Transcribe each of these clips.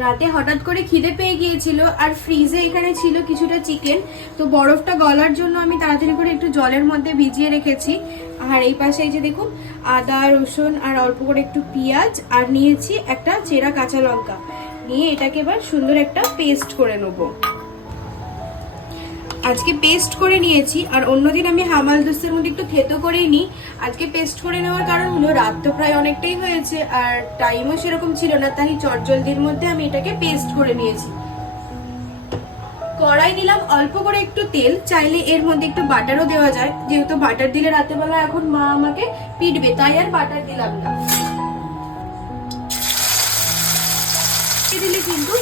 রাতে হঠাৎ করে খিদে পেয়ে গিয়েছিল আর ফ্রিজে এখানে ছিল কিছুটা চিকেন, তো বরফটা গলার জন্য আমি তাড়াতাড়ি করে একটু জলের মধ্যে ভিজিয়ে রেখেছি। আর এই পাশে এই যে দেখুন আদা রসুন আর অল্প করে একটু পেঁয়াজ আর নিয়েছি একটা চেরা কাঁচা লঙ্কা, নিয়ে এটাকে এবার সুন্দর একটা পেস্ট করে নেবো। আজকে পেস্ট করে নিয়েছি, আর অন্যদিন আমি হামাল দোস্তের মধ্যে একটু থেতো করেই নিই। আজকে পেস্ট করে নেওয়ার কারণ হলো রাত তো প্রায় অনেকটাই হয়েছে আর টাইমও সেরকম ছিল না, তাই চটজলদির মধ্যে আমি এটাকে পেস্ট করে নিয়েছি। কড়াই দিলাম অল্প করে একটু তেল, চাইলে এর মধ্যে একটু বাটারও দেওয়া যায়, যেহেতু বাটার দিলে রাতেবেলা এখন মা আমাকে পিটবে, তাই আর বাটার দিলাম না। দিলে কিন্তু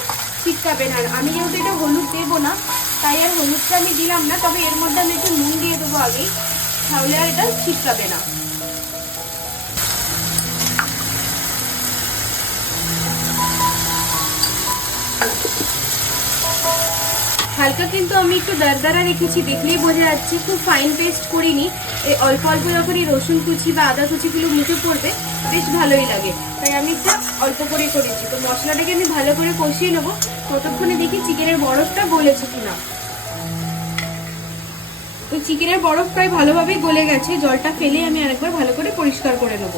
চিটকাবে না, আমি যেহেতু এটা হলুদ দেবো না তাই আর হলুদটা আমি দিলাম না, তবে এর মধ্যে আমি একটু নুন দিয়ে দেবো আগেই, তাহলে আর এটা চিটকাবে না। হালকা কিন্তু আমি একটু দারদারা রেখেছি, দেখলেই বোঝা যাচ্ছে, খুব ফাইন পেস্ট করিনি। এই অল্প অল্প যখন এই রসুন কুচি বা আদা কুচিগুলো মুখে পড়বে বেশ ভালোই লাগে, তাই আমি এটা অল্প করে করেছি। তো মশলাটাকে আমি ভালো করে কষিয়ে নেবো, ততক্ষণে দেখি চিকেনের বরফটা গলেছে কিনা। ওই চিকেনের বরফ প্রায় ভালোভাবে গলে গেছে, জলটা ফেলে আমি আরেকবার ভালো করে পরিষ্কার করে নেব।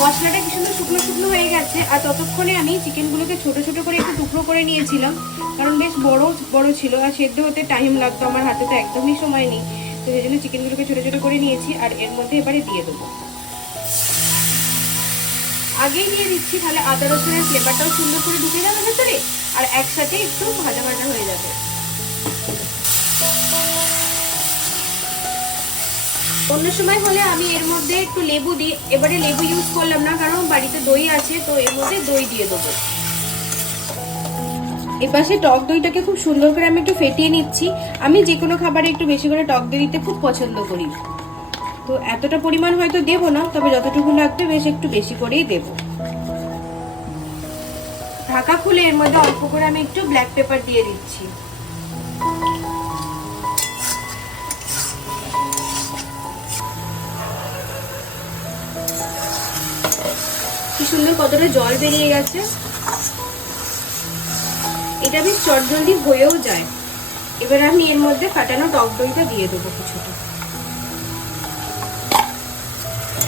মশলাটা কি সুন্দর শুকনো শুকনো হয়ে গেছে, আর ততক্ষণে আমি চিকেনগুলোকে ছোট ছোট করে একটু টুকরো করে নিয়েছিলাম, কারণ বেশ বড় বড় ছিল আর সেদ্ধ হতে টাইম লাগতো, আমার হাতে তো একদমই সময় নেই, তো সেই জন্য চিকেনগুলোকে ছোট ছোট করে নিয়েছি। আর এর মধ্যে এবারে দিয়ে দেবো, আগেই দিয়ে দিচ্ছি, তাহলে আদা রসুনের ফ্লেভারটাও সুন্দর করে ঢুকে যাবে ভেতরে আর একসাথে একটু ভাজা ভাজা হয়ে যাবে। অন্য সময় হলে আমি এর মধ্যে একটু লেবু দিই, এবারে লেবু ইউজ করলাম না, কারণ বাড়িতে দই আছে, তো এর মধ্যে দই দিয়ে দেবো। এপাশে টক দইটাকে খুব সুন্দর করে আমি একটু ফেটিয়ে নিচ্ছি। আমি যে কোনো খাবারে একটু বেশি করে টক দই দিতে খুব পছন্দ করি, তো এতটা পরিমাণ হয়তো দেবো না, তবে যতটুকু লাগবে বেশ একটু বেশি করেই দেবো। ঢাকা খুলে এর মধ্যে অল্প করে আমি একটু ব্ল্যাক পেপার দিয়ে দিচ্ছি। কি সুন্দর কতটা জল বেরিয়ে গেছে, এটা বেশ চটজলদি হয়েও যায়। এবার আমি এর মধ্যে ফাটানো টক দইটা দিয়ে দেবো কিছুটা।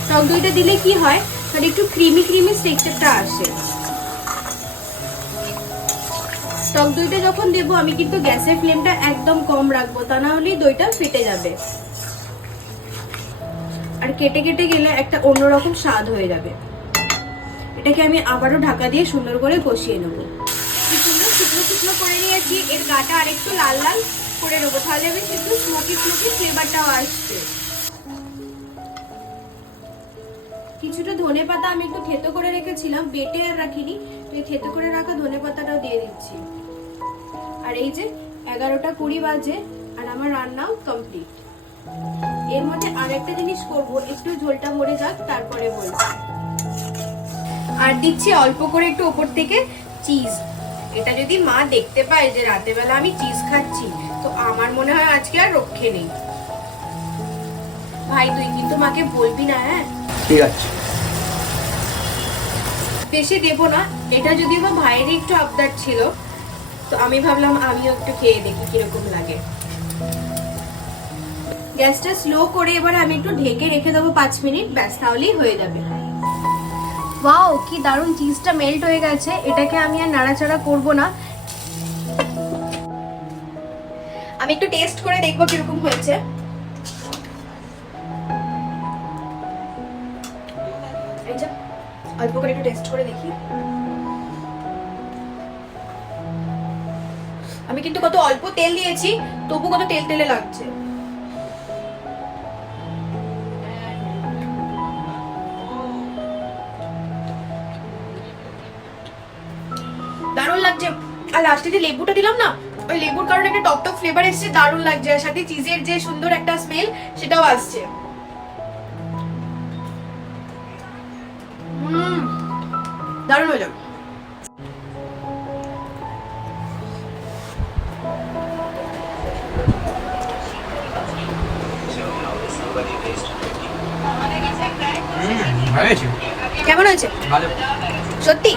টক দইটা দিলে কি হয়, তার একটু ক্রিমি ক্রিমি টেক্সচারটা আসে। টক দইটা যখন দেবো আমি কিন্তু গ্যাসের ফ্লেমটা একদম কম রাখবো, তা না হলেই দইটা ফেটে যাবে আর কেটে কেটে গেলে একটা অন্যরকম স্বাদ হয়ে যাবে। এটাকে আমি আবারও ঢাকা দিয়ে সুন্দর করে কষিয়ে নেবো। কি সুন্দর শুকনো শুকনো করে নিয়েছি, এর গাটা আরেকটু লাল লাল করে নেবো, তাহলে আমি একটু স্মোকি স্মোকি ফ্লেভারটাও আসছে। কিছুটা ধনেপাতা আমি একটু থেতো করে রেখেছিলাম, বেটে আর রাখিনি, তো এই থেতো করে রাখা ধনেপাতাটাও দিয়ে দিচ্ছি। আর এই যে 11টা 20 বাজে আর আমার রান্নাও কমপ্লিট। এর মধ্যে আরেকটা জিনিস করব, একটু ঝোলটা মরে যাক তারপরে বলবো। আর দিচ্ছি অল্প করে একটু ওপর থেকে চিজ। এটা যদি মা দেখতে পায় যে রাতের বেলা আমি চিজ খাচ্ছি, তো আমার মনে হয় আজকে আর রক্ষে নেই। ভাই তুই কিন্তু মাকে বলবি না, হ্যাঁ? ঠিক আছে। বেশি দেবো না, এটা যদি বা ভাইয়ের একটু আবদার ছিল, তো আমি ভাবলাম আমিও একটু খেয়ে দেখি কিরকম লাগে। গ্যাসটা স্লো করে এবার আমি একটু ঢেকে রেখে দেবো 5 মিনিট, ব্যাস তাহলেই হয়ে যাবে। ওয়াও, কি দারুণ চিজটা মেল্ট হয়ে গেছে। এটাকে আমি আর নাড়াচাড়া করব না, আমি একটু টেস্ট করে দেখবো কিরকম হয়েছে। এই যে অল্প করে একটু টেস্ট করে দেখি। আমি কিন্তু কত অল্প তেল দিয়েছি, তবু কত তেল তেলে লাগছে। দারুণ লাগছে। আর লাস্টে যে লেবুটা দিলাম না, ওই লেবুর কারণে একটা টক টক ফ্লেভার এসেছে, দারুণ লাগছে। আর সাথে চিজের যে সুন্দর একটা স্মেল সেটাও আসছে। দারুণ হয়ে যাবে। কেমন হয়েছে? ভালো। সত্যি